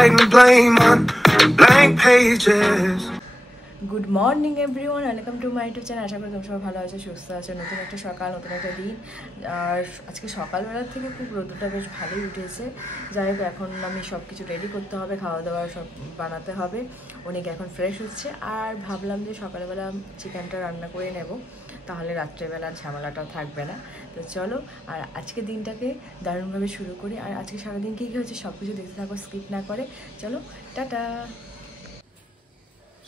writing blame on blank pages. Good morning everyone, welcome to my YouTube channel. আশা করি তোমরা সবাই ভালো আছো, সুস্থ আছো। নতুন একটা সকাল, নতুন একটা দিন। আর আজকে সকালবেলার থেকে খুব রোদটা বেশ ভালোই উঠেছে। যাই হোক, এখন আমি সব কিছু রেডি করতে হবে, খাওয়া দাওয়া সব বানাতে হবে। অনেক এখন ফ্রেশ হচ্ছে, আর ভাবলাম যে সকালবেলা চিকেনটা রান্না করে নেব, তাহলে রাত্রেবেলা ঝামেলাটাও থাকবে না। তো চলো, আর আজকে দিনটাকে দারুণভাবে শুরু করি। আর আজকে সারাদিন কী কী হচ্ছে সব কিছু দেখতে থাকো, স্কিপ না করে। চলো, টাটা।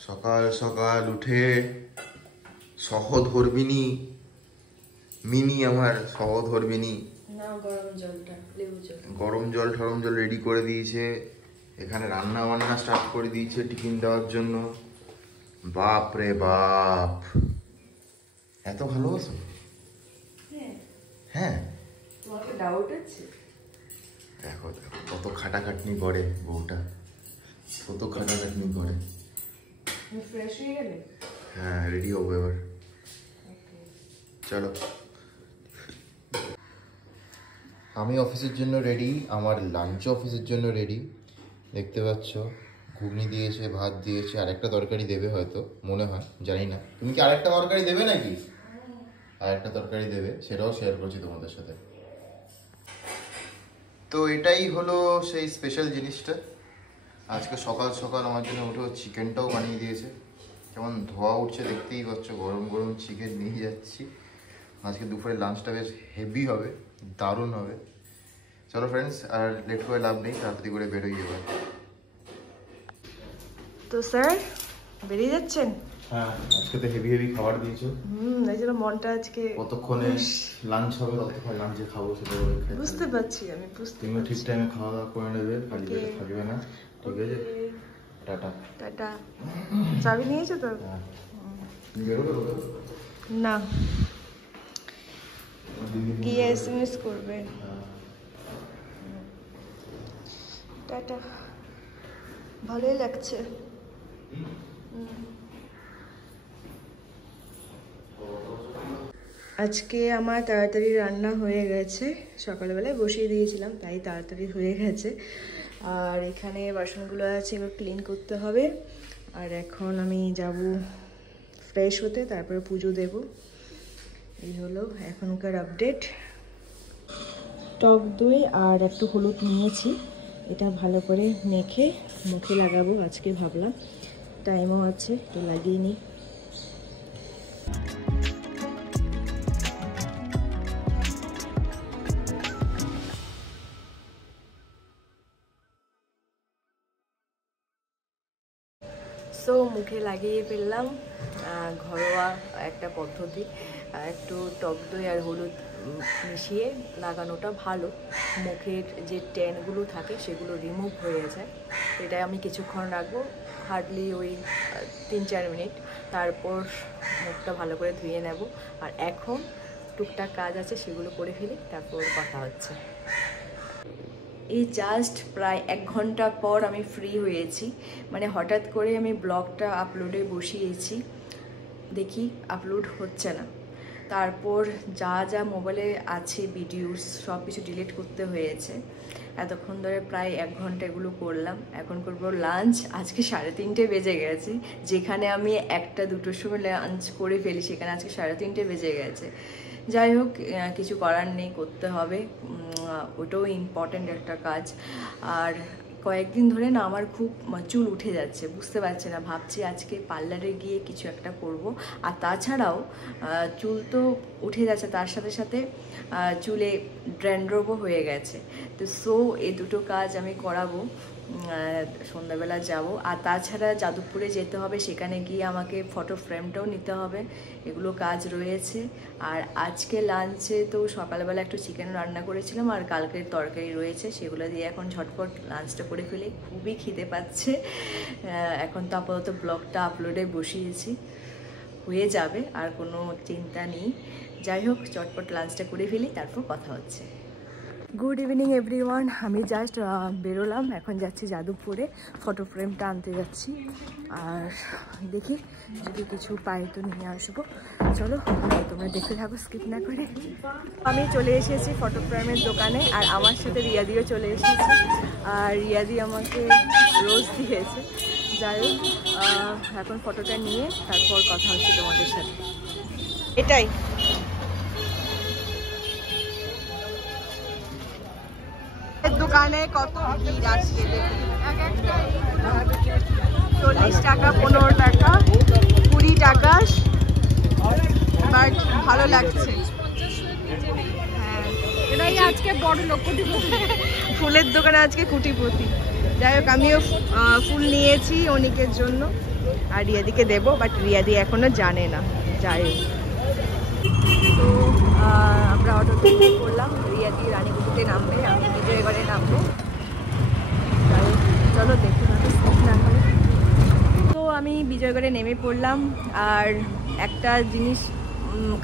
সকাল সকাল উঠে সহধর্মিনী মিনি আমার সহধর্মিনী গরম জল ঠরম জল রেডি করে দিয়েছে। এখানে রান্না বান্না স্টার্ট করে দিয়েছে টিফিন দেওয়ার জন্য। বাপ রে বাপ, এত ভালোবাসো? হ্যাঁ, দেখো দেখো কত খাটাখাটনি করে বউটা, কত খাটাখাটনি করে। ফ্রেশ হয়ে গেলে হ্যাঁ, রেডি হবো এবার। চলো, আমি অফিসের জন্য রেডি, আমার লাঞ্চ অফিসের জন্য রেডি। দেখতে পাচ্ছ ঘুগনি দিয়েছে, ভাত দিয়েছে, আরেকটা তরকারি দেবে হয়তো, মনে হয়, জানি না। তুমি কি আরেকটা তরকারি দেবে নাকি? আরেকটা তরকারি দেবে, সেটাও শেয়ার করছি তোমাদের সাথে। তো এটাই হলো সেই স্পেশাল জিনিসটা। আজকে সকাল সকাল আমার জন্য উঠে চিকেনটাও বানিয়ে দিয়েছে। কেমন ধোয়া উঠছে দেখতেই পাচ্ছ, গরম গরম চিকেন নিয়ে যাচ্ছি। আজকে দুপুরে লাঞ্চটা বেশ হেভি হবে, দারুণ হবে। চলো ফ্রেন্ডস, আর লেট করে লাভ নেই, তাড়াতাড়ি করে বেরোই এবার। তো স্যার বেরিয়ে যাচ্ছেন? হ্যাঁ, আজকে তো হেভি হেভি খাবার দিয়েছো। এই জন্য মনটা আজকে কতক্ষণে লাঞ্চ হবে, ততক্ষণ লাঞ্চে খাবো সেটা বলে। বুঝতে পারছি, আমি বুঝতে তুমি ঠিক টাইমে খাওয়া দাওয়া করে নেবে, খালি পেটে থাকবে না, ঠিক আছে? Tata tata. চাবি নিয়েছো তো? না, গিয়ে এসএমএস করবে। টাটা। ভালোই লাগছে। আজকে আমার তাড়াতাড়ি রান্না হয়ে গেছে, সকালবেলায় বসিয়ে দিয়েছিলাম, তাই তাড়াতাড়ি হয়ে গেছে। আর এখানে বাসনগুলো আছে, এবার ক্লিন করতে হবে। আর এখন আমি যাব ফ্রেশ হতে, তারপরে পুজো দেব। এই হলো এখনকার আপডেট। টক দই আর একটু হলুদ নিয়েছি, এটা ভালো করে মেখে মুখে লাগাবো আজকে। ভাবলাম টাইমও আছে, একটু লাগিয়ে নিই। সো মুখে লাগিয়ে ফেললাম। ঘরোয়া একটা পদ্ধতি, একটু টক দই আর হলুদ মিশিয়ে লাগানোটা ভালো। মুখের যে ট্যানগুলো থাকে সেগুলো রিমুভ হয়ে যায়। এটা আমি কিছুক্ষণ রাখবো, হার্ডলি ওই 3-4 মিনিট, তারপর মুখটা ভালো করে ধুয়ে নেব। আর এখন টুকটাক কাজ আছে, সেগুলো করে ফেলি, তারপর কথা হচ্ছে। এই জাস্ট প্রায় 1 ঘন্টা পর আমি ফ্রি হয়েছি। মানে হঠাৎ করে আমি ব্লগটা আপলোডে বসিয়েছি, দেখি আপলোড হচ্ছে না। তারপর যা যা মোবাইলে আছে ভিডিওস সব কিছু ডিলিট করতে হয়েছে। এতক্ষণ ধরে প্রায় 1 ঘন্টা এগুলো করলাম। এখন করবো লাঞ্চ। আজকে 3:30 বেজে গেছে, যেখানে আমি 1টা-2টোর সময় লাঞ্চ করে ফেলি, সেখানে আজকে 3:30 বেজে গেছে। যাই হোক, কিছু করার নেই, করতে হবে, ওটাও ইম্পর্ট্যান্ট একটা কাজ। আর কয়েকদিন ধরে না আমার খুব চুল উঠে যাচ্ছে, বুঝতে পারছি না। ভাবছি আজকে পার্লারে গিয়ে কিছু একটা করব। আর তাছাড়াও চুল তো উঠে যাচ্ছে, তার সাথে সাথে চুলে ড্যান্ড্রফও হয়ে গেছে। তো এই দুটো কাজ আমি করাবো। সন্ধ্যাবেলা যাব। আর তাছাড়া যাদবপুরে যেতে হবে, সেখানে গিয়ে আমাকে ফটো ফ্রেমটাও নিতে হবে, এগুলো কাজ রয়েছে। আর আজকে লাঞ্চে তো সকালবেলা একটু চিকেন রান্না করেছিলাম, আর কালকের তরকারি রয়েছে, সেগুলো দিয়ে এখন ঝটপট লাঞ্চটা করে ফেলি। খুবই খিদে পাচ্ছে। এখন তো আপাতত ব্লগটা আপলোডে বসিয়েছি, হয়ে যাবে, আর কোনো চিন্তা নেই। যাই হোক, চটপট লাঞ্চটা করে ফেলি, তারপর কথা হচ্ছে। Good evening everyone. আমি জাস্ট বেরোলাম, এখন যাচ্ছি যাদবপুরে, ফটো ফ্রেমটা আনতে যাচ্ছি। আর দেখি যদি কিছু পাই তো নিয়ে আসবো। চলো তোমরা দেখতে থাকো স্কিপ না করে। আমি চলে এসেছি ফটো ফ্রেমের দোকানে, আর আমার সাথে রিয়াদিও চলে এসেছি। আর রিয়াদি আমাকে রোজ দিয়েছে। যাই হোক, এখন ফটোটা নিয়ে তারপর কথা হচ্ছে তোমাদের সাথে। এটাই দোকানে কত ভিড় আসছে, 40 টাকা, 15 টাকা, 20 টাকা, বাট ভালো লাগছে। হ্যাঁ, এটাই আজকে বড় লোক ফুলের দোকানে আজকে কুটিপতি। যাই হোক, আমিও ফুল নিয়েছি অনিকের জন্য, আর রিয়াদিকে দেবো, বাট রিয়াদি এখনো জানে না। যাই হোক, তো আমরা অটোতে করলাম, রিয়াদি রানীপুরতে নামবে, আমি বিজয়গড়ে নামবো। চলো দেখতে পাবো স্কিপ না করে। তো আমি বিজয়গড়ে নেমে পড়লাম, আর একটা জিনিস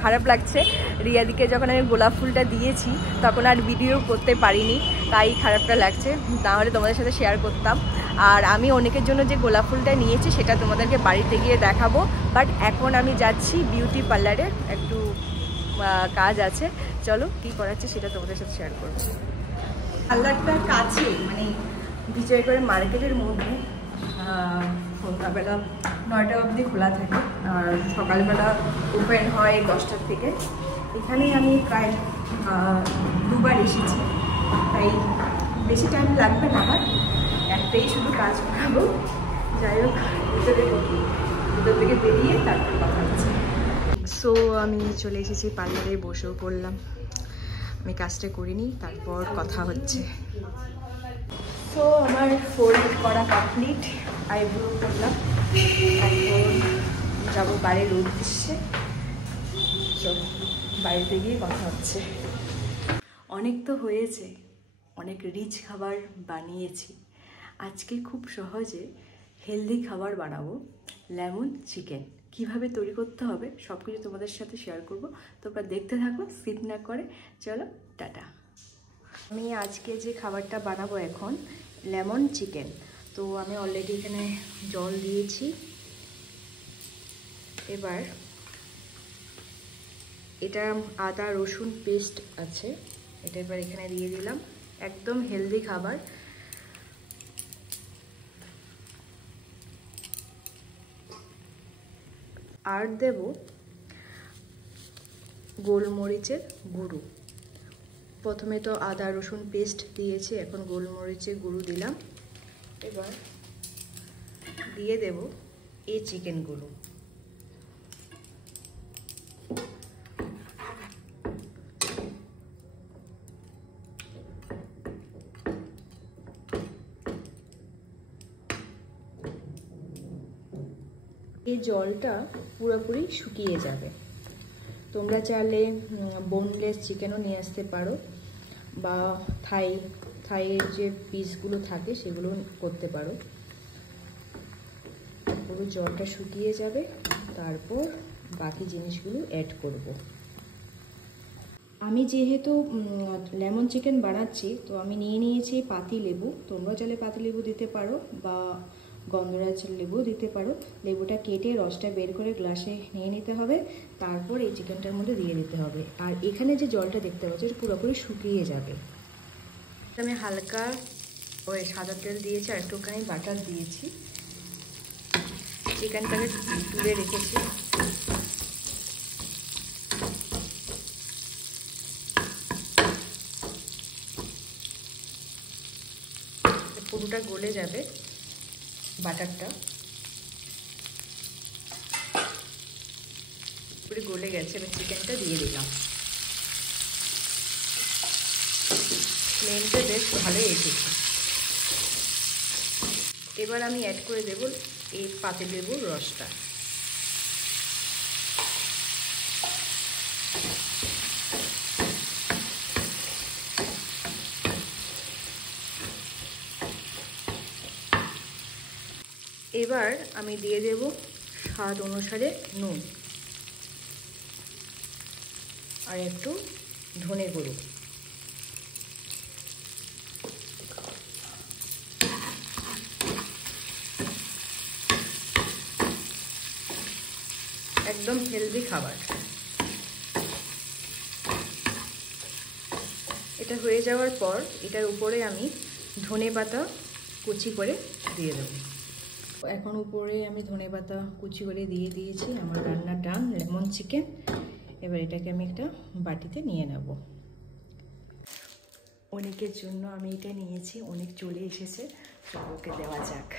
খারাপ লাগছে, রিয়াদিকে যখন আমি গোলাপ ফুলটা দিয়েছি তখন আর ভিডিও করতে পারিনি, তাই খারাপটা লাগছে, তাহলে তোমাদের সাথে শেয়ার করতাম। আর আমি অনেকের জন্য যে গোলাপ ফুলটা নিয়েছি সেটা তোমাদেরকে বাড়িতে গিয়ে দেখাবো। বাট এখন আমি যাচ্ছি বিউটি পার্লারে, একটু কাজ আছে, চলো কী করাচ্ছে সেটা তোমাদের সাথে শেয়ার করবো। পার্লারটা কাছে, মানে বিজয়গড় মার্কেটের মধ্যে, সন্ধ্যাবেলা 9টা অবধি খোলা থাকে, আর সকালবেলা ওপেন হয় 10টার থেকে। এখানে আমি প্রায় 2বার এসেছি, তাই বেশি টাইম লাগবে না, আমার একটাই শুধু কাজ করাবো। যাই হোক, ভিতর থেকে বেরিয়ে তারপর কথা হচ্ছে। সো আমি চলে এসেছি পার্লারে, বসেও পড়লাম, আমি কাজটা করিনি, তারপর কথা হচ্ছে। তো আমার ফোল্ড করা কমপ্লিট, আইব্রো করলাম, এখন যাবো বাড়ির উদ্দেশ্যে। চলো বাড়িতে গিয়ে কথা হচ্ছে। অনেক তো হয়েছে, অনেক রিচ খাবার বানিয়েছি, আজকে খুব সহজে হেলদি খাবার বানাবো, লেমন চিকেন। কিভাবে তৈরি করতে হবে সব কিছু তোমাদের সাথে শেয়ার করব, তোমরা দেখতে থাকো স্কিপ না করে। চলো টাটা। আমি আজকে যে খাবারটা বানাবো এখন লেমন চিকেন। তো আমি অলরেডি এখানে জল দিয়েছি, এবার এটা আদা রসুন পেস্ট আছে, এটা এবার এখানে দিয়ে দিলাম, একদম হেলদি খাবার। আর দেব গোলমরিচের গুঁড়ো। প্রথমে তো আদা রসুন পেস্ট দিয়েছি, এখন গোলমরিচের গুঁড়ো দিলাম। এবার দিয়ে দেব এই চিকেনগুলো। এই জলটা পুরোপুরি শুকিয়ে যাবে। তোমরা চাইলে বোনলেস চিকেনও নিয়ে আসতে পারো, বা থাইয়ের যে পিসগুলো থাকে সেগুলো করতে পারো। পুরো জলটা শুকিয়ে যাবে, তারপর বাকি জিনিসগুলো অ্যাড করব। আমি যেহেতু লেমন চিকেন বানাচ্ছি, তো আমি নিয়ে নিয়েছি পাতিলেবু। তোমরাও চাইলে পাতিলেবু দিতে পারো, বা গন্ধরাজ লেবু দিতে পারো। লেবুটা কেটে রসটা বের করে গ্লাসে নিয়ে নিতে হবে, তারপর এই চিকেনটার মধ্যে দিয়ে দিতে হবে। আর এখানে যে জলটা দেখতে পাচ্ছ এটা পুরোপুরি শুকিয়ে যাবে। আমি হালকা ওই সাদা তেল দিয়েছি, আর একটুখানি বাটার দিয়েছি, চিকেনটাকে তুলে রেখেছি। পুরোটা গলে যাবে বাটারটা, পুরো গলে গেছে। এবার চিকেনটা দিয়ে দিলাম, ফ্লেমটা বেশ ভালোই এসেছে। এবার আমি অ্যাড করে দেব এই পাতিলেবুর রসটা। এবার আমি দিয়ে দেব স্বাদ অনুসারে নুন, আর একটু ধনে গুঁড়ো। একদম হেলদি খাবার। এটা হয়ে যাওয়ার পর এটার উপরে আমি ধনেপাতা কুচি করে দিয়ে দেবো। এখন উপরে আমি ধনেপাতা কুচি করে দিয়ে দিয়েছি। আমার রান্না ডান, লেমন চিকেন। এবার এটাকে আমি একটা বাটিতে নিয়ে নেব। অনেকের জন্য আমি এটা নিয়েছি, অনেক চলে এসেছে, ওকে দেওয়া যাক।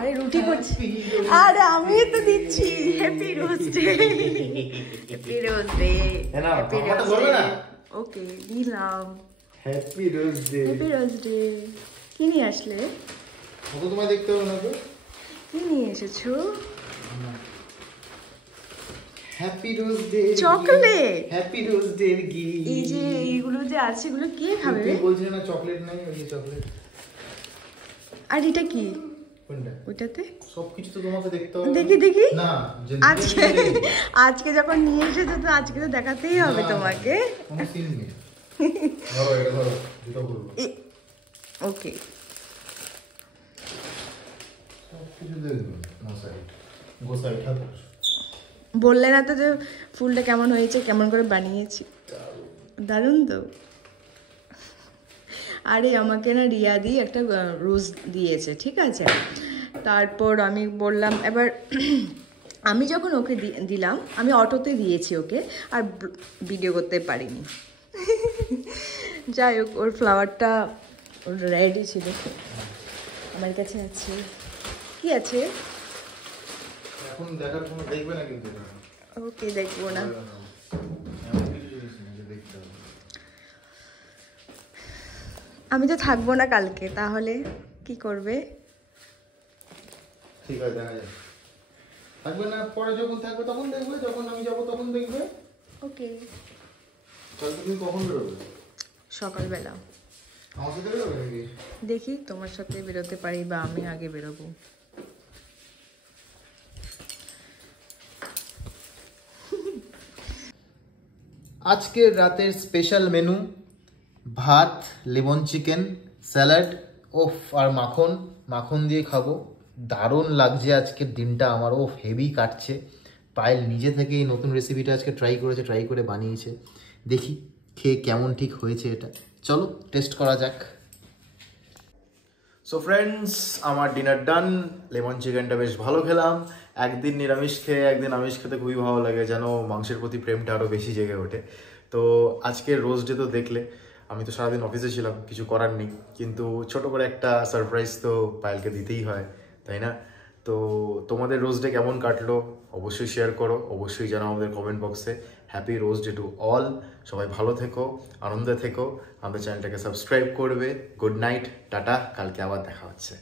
আরে রুটি করছি, আরে আমি তো দিচ্ছি। Happy rose day, happy rose day, happy rose day. Okay দিলাম, happy rose day. Happy rose day. কি নিয়ে আসলে? ওটা তোমায় দেখতে হবে না তো। কি নিয়ে এসেছো? Happy rose day chocolate. Happy rose day gift. এই যে এইগুলো যে আছে এগুলো কে খাবে? তুই বলছিস না চকলেট নাই, ওই চকলেট। আর এটা কি? কোনটা? ওইটাতে সবকিছু তো তোমাকে দেখতে হবে। দেখি দেখি। না, আজকে যখন নিয়ে এসেছো তো আজকে তো দেখাতেই হবে তোমাকে। কোনো সিন নেই। ধরো এটা ধরো, যেটা বলবো। ওকে, সবকিছু দেখবে না সাইড গোসাইড হাত। বললে না তো যে ফুলটা কেমন হয়েছে, কেমন করে বানিয়েছি। দারুণ তো। আরে আমাকে না রিয়াদি একটা রোজ দিয়েছে, ঠিক আছে। তারপর আমি বললাম, এবার আমি যখন ওকে দিলাম, আমি অটোতে দিয়েছি ওকে, আর ভিডিও করতে পারিনি। যাই হোক, ওর ফ্লাওয়ারটা রেডি ছিল। আমার কাছে আছে, কি আছে এখন দেখার সময় দেখবে না কিন্তু। ওকে, দেখবো না। আমি তো থাকবো না কালকে, তাহলে কি করবে? ঠিক আছে, দেখা যাবে। থাকবে না, পরে যখন থাকবে তখন দেখবে, যখন আমি যাবো তখন দেখবে। ওকে। কালকে তুমি কখন বেরোবে? সকালবেলা। আমার সাথে বেরোবে নাকি? দেখি তোমার সাথে বেরোতে পারি বা আমি আগে বেরোবো। আজকের রাতের স্পেশাল মেনু ভাত, লেমন চিকেন, স্যালাড, ওফ, আর মাখন। মাখন দিয়ে খাবো। দারুণ লাগছে আজকের দিনটা আমার। ওফ, হেভি কাটছে। পায়েল নিজে থেকে এই নতুন রেসিপিটা আজকে ট্রাই করেছে, ট্রাই করে বানিয়েছে। দেখি খেয়ে কেমন ঠিক হয়েছে এটা। চলো টেস্ট করা যাক। সো ফ্রেন্ডস, আমার ডিনার ডান। লেমন চিকেনটা বেশ ভালো খেলাম। একদিন নিরামিষ খেয়ে একদিন আমিষ খেতে খুবই ভালো লাগে, যেন মাংসের প্রতি প্রেমটা আরও বেশি জেগে ওঠে। তো আজকের রোজ ডে তো দেখলে, আমি তো সারাদিন অফিসে ছিলাম, কিছু করার নেই, কিন্তু ছোট করে একটা সারপ্রাইজ তো পায়েলকে দিতেই হয়, তাই না? তো তোমাদের রোজ ডে কেমন কাটলো অবশ্যই শেয়ার করো, অবশ্যই জানাও আমাদের কমেন্ট বক্সে। Happy rose day to all. সবাই ভালো থেকো, আনন্দে থেকো। আমাদের চ্যানেলটাকে সাবস্ক্রাইব করবে। গুড নাইট, টাটা, কালকে আবার দেখা হচ্ছে।